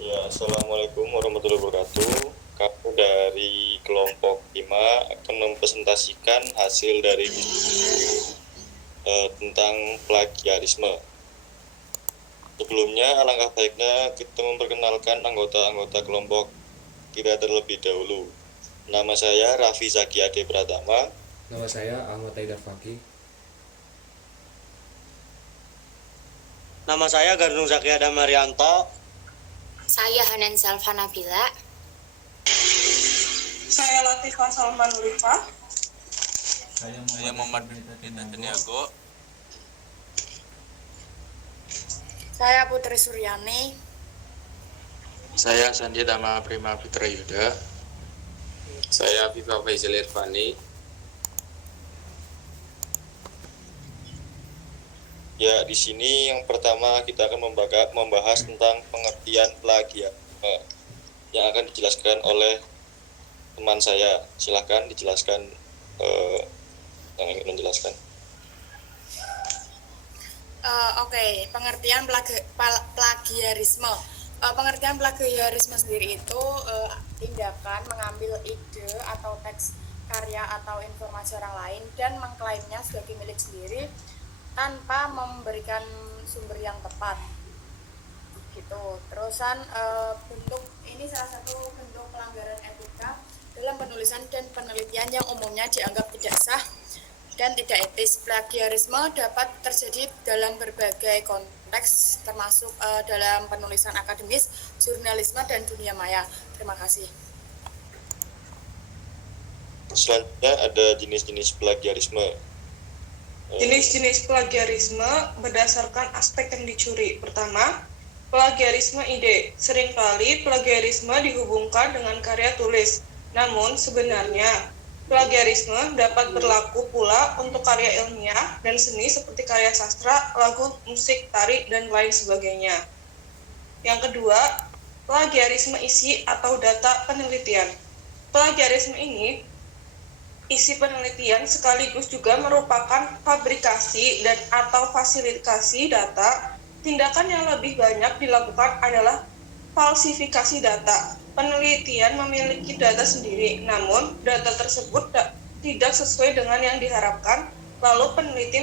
Ya, Assalamualaikum warahmatullahi wabarakatuh. Kami dari kelompok 5 akan mempresentasikan hasil dari tentang plagiarisme. Sebelumnya, alangkah baiknya kita memperkenalkan anggota-anggota kelompok kita terlebih dahulu. Nama saya Raffi Zaki Ade Pratama. Nama saya Ahmad Taidar Fakih. Nama saya Gandung Zaki Adam Marianto. Saya Hanan Salva Nabila. Saya Latifah Salman Nurifah. Saya Muhammad Bintang Teniago. Saya Putri Suryani. Saya Sandi Tama Prima Fitra Yuda. Saya Viva Faisal Irfani. Ya, di sini yang pertama kita akan membahas tentang pengertian plagiat yang akan dijelaskan oleh teman saya. Silahkan dijelaskan yang ingin menjelaskan. Pengertian plagiarisme. Pengertian plagiarisme sendiri itu tindakan mengambil ide atau teks karya atau informasi orang lain dan mengklaimnya sebagai milik sendiri tanpa memberikan sumber yang tepat. Gitu. Terusan bentuk ini salah satu bentuk pelanggaran etika dalam penulisan dan penelitian yang umumnya dianggap tidak sah dan tidak etis. Plagiarisme dapat terjadi dalam berbagai konteks, termasuk dalam penulisan akademis, jurnalisme, dan dunia maya. Terima kasih. Selanjutnya ada jenis-jenis plagiarisme. Jenis-jenis plagiarisme berdasarkan aspek yang dicuri. Pertama, plagiarisme ide. Seringkali plagiarisme dihubungkan dengan karya tulis. Namun sebenarnya plagiarisme dapat berlaku pula untuk karya ilmiah dan seni seperti karya sastra, lagu, musik, tari, dan lain sebagainya. Yang kedua, plagiarisme isi atau data penelitian. Plagiarisme ini isi penelitian sekaligus juga merupakan fabrikasi dan atau fasilitasi data. Tindakan yang lebih banyak dilakukan adalah falsifikasi data. Penelitian memiliki data sendiri, namun data tersebut tidak sesuai dengan yang diharapkan, lalu peneliti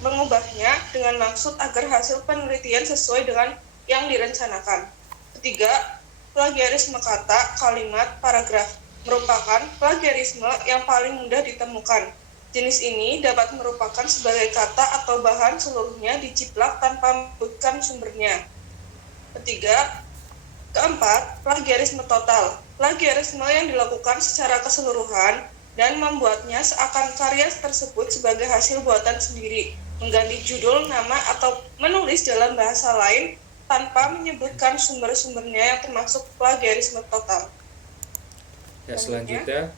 mengubahnya dengan maksud agar hasil penelitian sesuai dengan yang direncanakan. Ketiga, plagiarisme kata, kalimat, paragraf merupakan plagiarisme yang paling mudah ditemukan. Jenis ini dapat merupakan sebagai kata atau bahan seluruhnya diciplak tanpa menyebutkan sumbernya. Keempat, plagiarisme total. Plagiarisme yang dilakukan secara keseluruhan dan membuatnya seakan karya tersebut sebagai hasil buatan sendiri, mengganti judul, nama, atau menulis dalam bahasa lain tanpa menyebutkan sumber-sumbernya yang termasuk plagiarisme total. Ya, selanjutnya,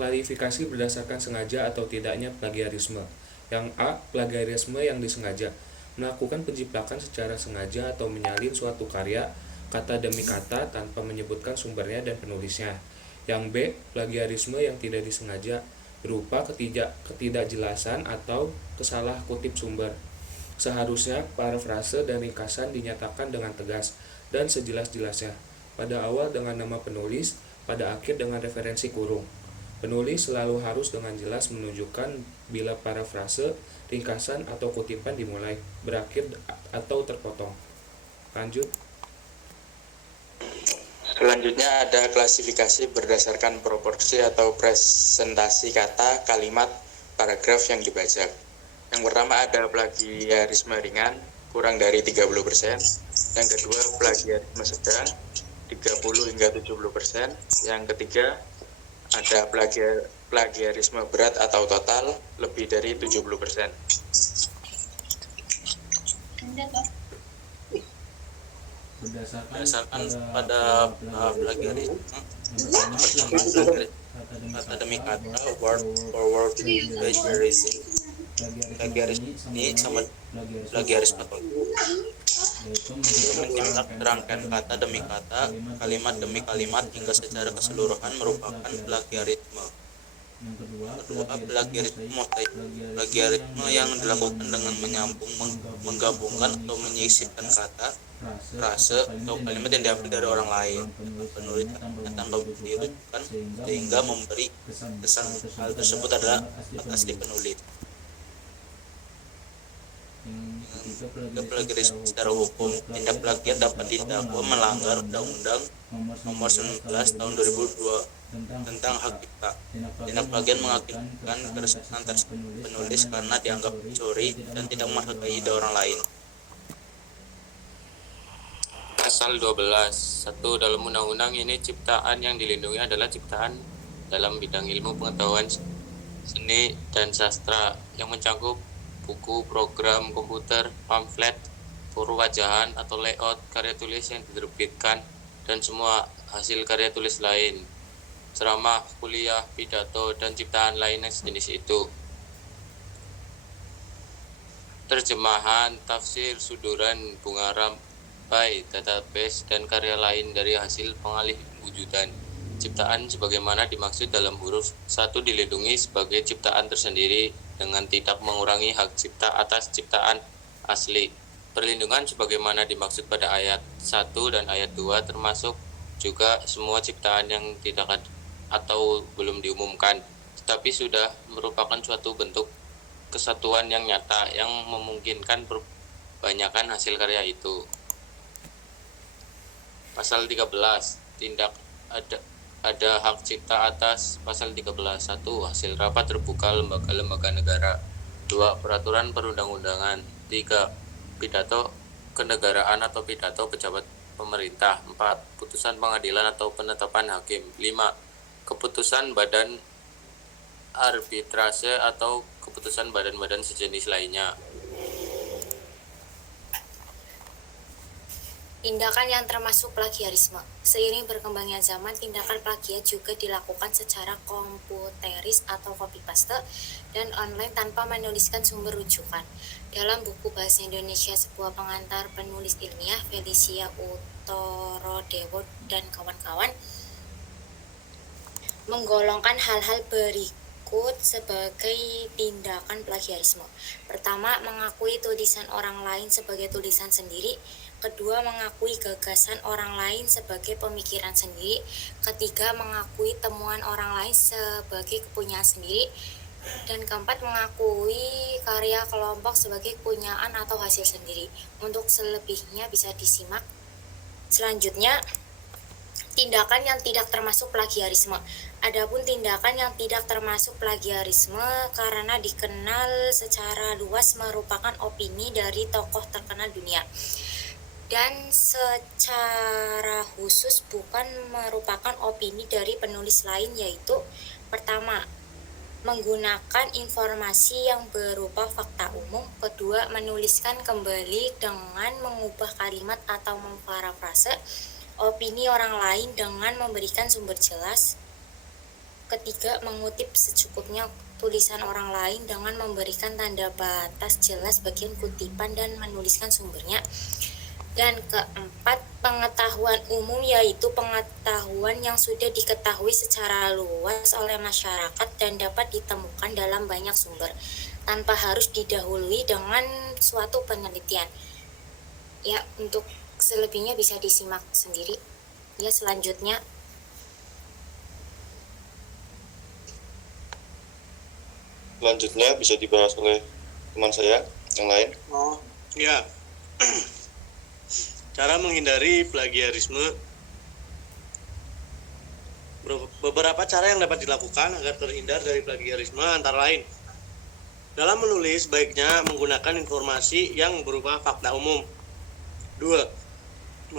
klarifikasi berdasarkan sengaja atau tidaknya plagiarisme. Yang A, plagiarisme yang disengaja. Melakukan penjiplakan secara sengaja atau menyalin suatu karya, kata demi kata, tanpa menyebutkan sumbernya dan penulisnya. Yang B, plagiarisme yang tidak disengaja, berupa ketidakjelasan atau kesalah kutip sumber. Seharusnya parafrase dan ringkasan dinyatakan dengan tegas dan sejelas-jelasnya. Pada awal dengan nama penulis, pada akhir dengan referensi kurung. Penulis selalu harus dengan jelas menunjukkan bila parafrase, ringkasan, atau kutipan dimulai, berakhir, atau terpotong. Lanjut. Selanjutnya ada klasifikasi berdasarkan proporsi atau presentasi kata, kalimat, paragraf yang dibajak. Yang pertama ada plagiarisme ringan, kurang dari 30%. Yang kedua plagiarisme sedang, 30 hingga 70%. Yang ketiga ada plagiarisme berat atau total, lebih dari 70%. Berdasarkan pada plagiarisme, kata demi kata, word for word plagiarism. Plagiarisme ini sama plagiarisme total, menjiplak rangkaian kata demi kata, kalimat demi kalimat hingga secara keseluruhan merupakan plagiarisme. Kedua, plagiarisme yang dilakukan dengan menyambung, menggabungkan atau menyisipkan kata, frase, atau kalimat yang diambil dari orang lain. Penulis tanpa dirujukan sehingga memberi kesan hal tersebut adalah hak asli penulis. Plagiarisme secara hukum, tindak plagiat dapat didakwa melanggar Undang-Undang Nomor 19 Tahun 2002 tentang hak cipta. Tindak plagiat mengakibatkan keresahan penulis karena dianggap mencuri dan tidak menghargai ide orang lain. Pasal 12. 1. Dalam undang-undang ini ciptaan yang dilindungi adalah ciptaan dalam bidang ilmu pengetahuan, seni, dan sastra yang mencakup buku, program komputer, pamflet, perwajahan atau layout, karya tulis yang diterbitkan, dan semua hasil karya tulis lain, ceramah, kuliah, pidato, dan ciptaan lain yang sejenis itu. Terjemahan, tafsir, suduran, bunga rampai, database, dan karya lain dari hasil pengalih wujudan. Ciptaan sebagaimana dimaksud dalam huruf 1 dilindungi sebagai ciptaan tersendiri dengan tidak mengurangi hak cipta atas ciptaan asli. Perlindungan sebagaimana dimaksud pada ayat 1 dan ayat 2 termasuk juga semua ciptaan yang tidak atau belum diumumkan, tetapi sudah merupakan suatu bentuk kesatuan yang nyata yang memungkinkan perbanyakan hasil karya itu. Pasal 13. Tindak ada hak cipta atas pasal 13. 1. Hasil rapat terbuka lembaga-lembaga negara. 2. Peraturan perundang-undangan. 3. Pidato kenegaraan atau pidato pejabat pemerintah. 4. Putusan pengadilan atau penetapan hakim. 5. Keputusan badan arbitrase atau keputusan badan-badan sejenis lainnya. Tindakan yang termasuk plagiarisme. Seiring berkembangnya zaman, tindakan plagiat juga dilakukan secara komputeris atau copy paste dan online tanpa menuliskan sumber rujukan. Dalam buku Bahasa Indonesia Sebuah Pengantar Penulis Ilmiah, Felicia Utorodewo dan kawan-kawan menggolongkan hal-hal berikut sebagai tindakan plagiarisme. Pertama, mengakui tulisan orang lain sebagai tulisan sendiri. Kedua, mengakui gagasan orang lain sebagai pemikiran sendiri. Ketiga, mengakui temuan orang lain sebagai kepunyaan sendiri. Dan keempat, mengakui karya kelompok sebagai kepunyaan atau hasil sendiri. Untuk selebihnya bisa disimak. Selanjutnya, tindakan yang tidak termasuk plagiarisme. Adapun tindakan yang tidak termasuk plagiarisme karena dikenal secara luas merupakan opini dari tokoh terkenal dunia, dan secara khusus bukan merupakan opini dari penulis lain, yaitu pertama, menggunakan informasi yang berupa fakta umum. Kedua, menuliskan kembali dengan mengubah kalimat atau memparafrase opini orang lain dengan memberikan sumber jelas. Ketiga, mengutip secukupnya tulisan orang lain dengan memberikan tanda batas jelas bagian kutipan dan menuliskan sumbernya. Dan keempat, pengetahuan umum, yaitu pengetahuan yang sudah diketahui secara luas oleh masyarakat dan dapat ditemukan dalam banyak sumber tanpa harus didahului dengan suatu penelitian. Ya, untuk selebihnya bisa disimak sendiri. Ya, selanjutnya bisa dibahas oleh teman saya yang lain. Oh, ya. Cara menghindari plagiarisme. Beberapa cara yang dapat dilakukan agar terhindar dari plagiarisme antara lain: dalam menulis, baiknya menggunakan informasi yang berupa fakta umum. 2.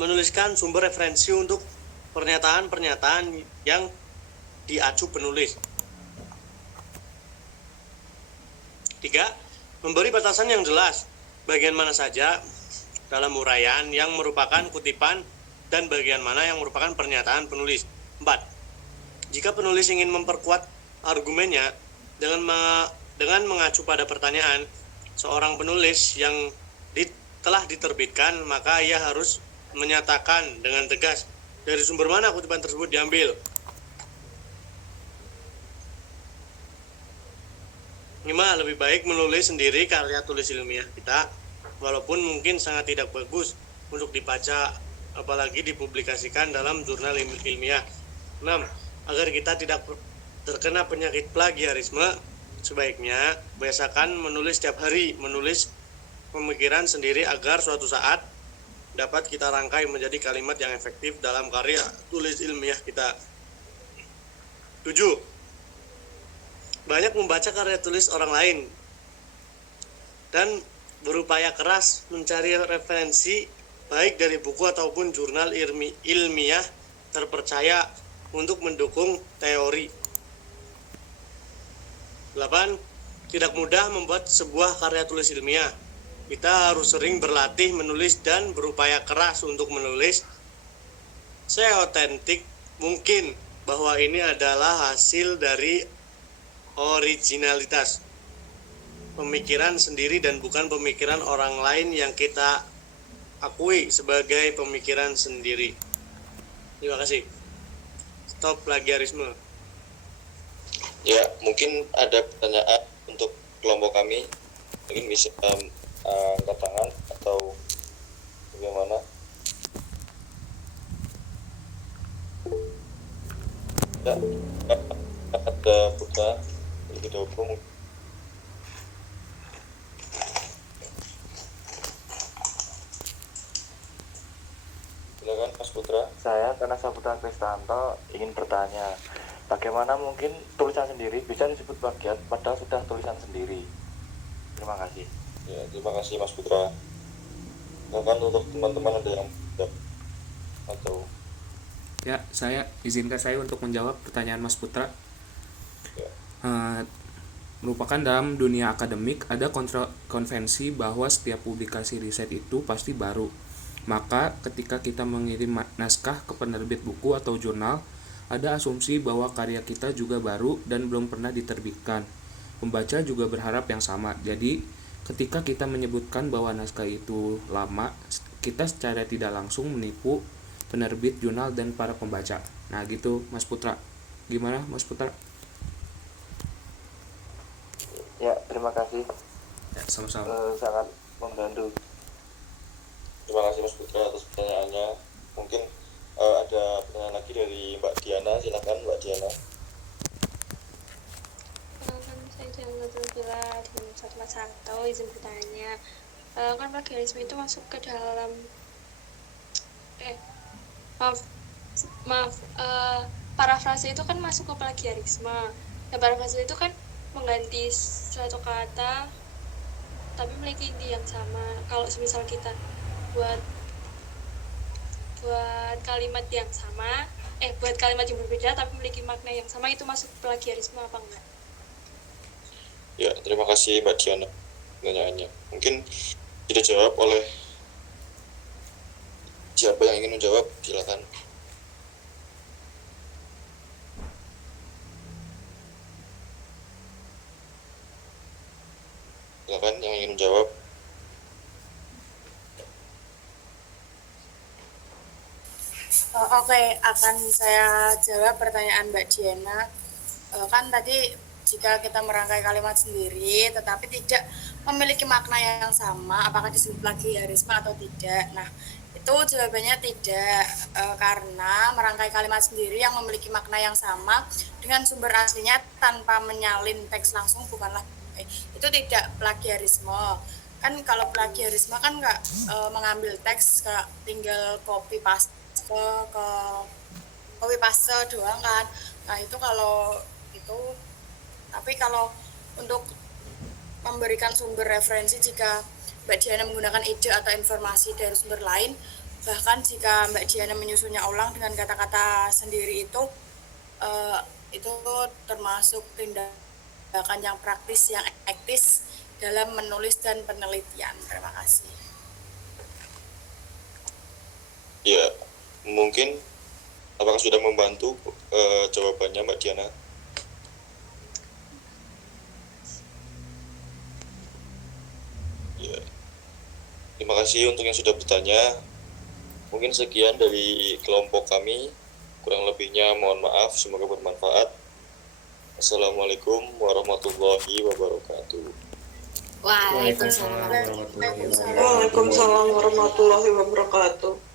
Menuliskan sumber referensi untuk pernyataan-pernyataan yang diacu penulis. 3. Memberi batasan yang jelas, bagian mana saja dalam uraian yang merupakan kutipan dan bagian mana yang merupakan pernyataan penulis. 4. Jika penulis ingin memperkuat argumennya dengan mengacu pada pertanyaan seorang penulis yang telah diterbitkan, maka ia harus menyatakan dengan tegas dari sumber mana kutipan tersebut diambil. 5. Lebih baik menulis sendiri karya tulis ilmiah kita, walaupun mungkin sangat tidak bagus untuk dibaca, apalagi dipublikasikan dalam jurnal ilmiah. 6. Agar kita tidak terkena penyakit plagiarisme, sebaiknya biasakan menulis setiap hari, menulis pemikiran sendiri agar suatu saat dapat kita rangkai menjadi kalimat yang efektif dalam karya tulis ilmiah kita. 7. Banyak membaca karya tulis orang lain dan berupaya keras mencari referensi baik dari buku ataupun jurnal ilmiah terpercaya untuk mendukung teori. 8. Tidak mudah membuat sebuah karya tulis ilmiah. Kita harus sering berlatih menulis dan berupaya keras untuk menulis seotentik mungkin bahwa ini adalah hasil dari originalitas pemikiran sendiri dan bukan pemikiran orang lain yang kita akui sebagai pemikiran sendiri. Terima kasih. Stop plagiarisme. Ya, mungkin ada pertanyaan untuk kelompok kami. Mungkin bisa angkat tangan atau bagaimana? Ya, ada Putra lebih dahulu. Silakan Mas Putra. Saya karena Saputra Kristanto ingin bertanya, bagaimana mungkin tulisan sendiri bisa disebut plagiat padahal sudah tulisan sendiri? Terima kasih. Ya, terima kasih Mas Putra. Silakan untuk teman-teman ada yang atau Ya, izinkan saya untuk menjawab pertanyaan Mas Putra. ya. Merupakan dalam dunia akademik ada konvensi bahwa setiap publikasi riset itu pasti baru. Maka ketika kita mengirim naskah ke penerbit buku atau jurnal, ada asumsi bahwa karya kita juga baru dan belum pernah diterbitkan. Pembaca juga berharap yang sama. Jadi ketika kita menyebutkan bahwa naskah itu lama, kita secara tidak langsung menipu penerbit jurnal dan para pembaca. Nah gitu Mas Putra. Gimana Mas Putra? Ya, terima kasih. Ya, sama-sama. Sangat membantu. Terima kasih Mas Putra atas pertanyaannya. Mungkin ada pertanyaan lagi dari Mbak Diana. Silakan Mbak Diana. Saya Jangan Bila dengan Ustadz Mas Harto izin bertanya, kan plagiarisme itu masuk ke dalam parafrase itu kan masuk ke plagiarisme. Nah, parafrase itu kan mengganti suatu kata tapi memiliki inti yang sama. Kalau semisal kita buat kalimat yang sama, buat kalimat yang berbeda tapi memiliki makna yang sama, itu masuk plagiarisme apa enggak? Ya, terima kasih Mbak Diana pertanyaannya. Mungkin tidak jawab oleh siapa yang ingin menjawab, silakan. Silakan yang ingin menjawab. Oke, akan saya jawab pertanyaan Mbak Diana. Kan tadi jika kita merangkai kalimat sendiri tetapi tidak memiliki makna yang sama, apakah disebut plagiarisme atau tidak? Nah, itu jawabannya tidak, karena merangkai kalimat sendiri yang memiliki makna yang sama dengan sumber aslinya tanpa menyalin teks langsung bukanlah itu tidak plagiarisme. Kan kalau plagiarisme kan nggak mengambil teks, nggak tinggal copy paste doang kan. Nah itu kalau itu, tapi kalau untuk memberikan sumber referensi, jika Mbak Diana menggunakan ide atau informasi dari sumber lain, bahkan jika Mbak Diana menyusunnya ulang dengan kata-kata sendiri, itu termasuk tindakan yang praktis, yang etis dalam menulis dan penelitian. Terima kasih. Ya, mungkin apakah sudah membantu jawabannya Mbak Diana? Ya, terima kasih untuk yang sudah bertanya. Mungkin sekian dari kelompok kami. Kurang lebihnya mohon maaf, semoga bermanfaat. Assalamualaikum warahmatullahi wabarakatuh. Waalaikumsalam. Waalaikumsalam warahmatullahi wabarakatuh. Waalaikumsalam warahmatullahi wabarakatuh.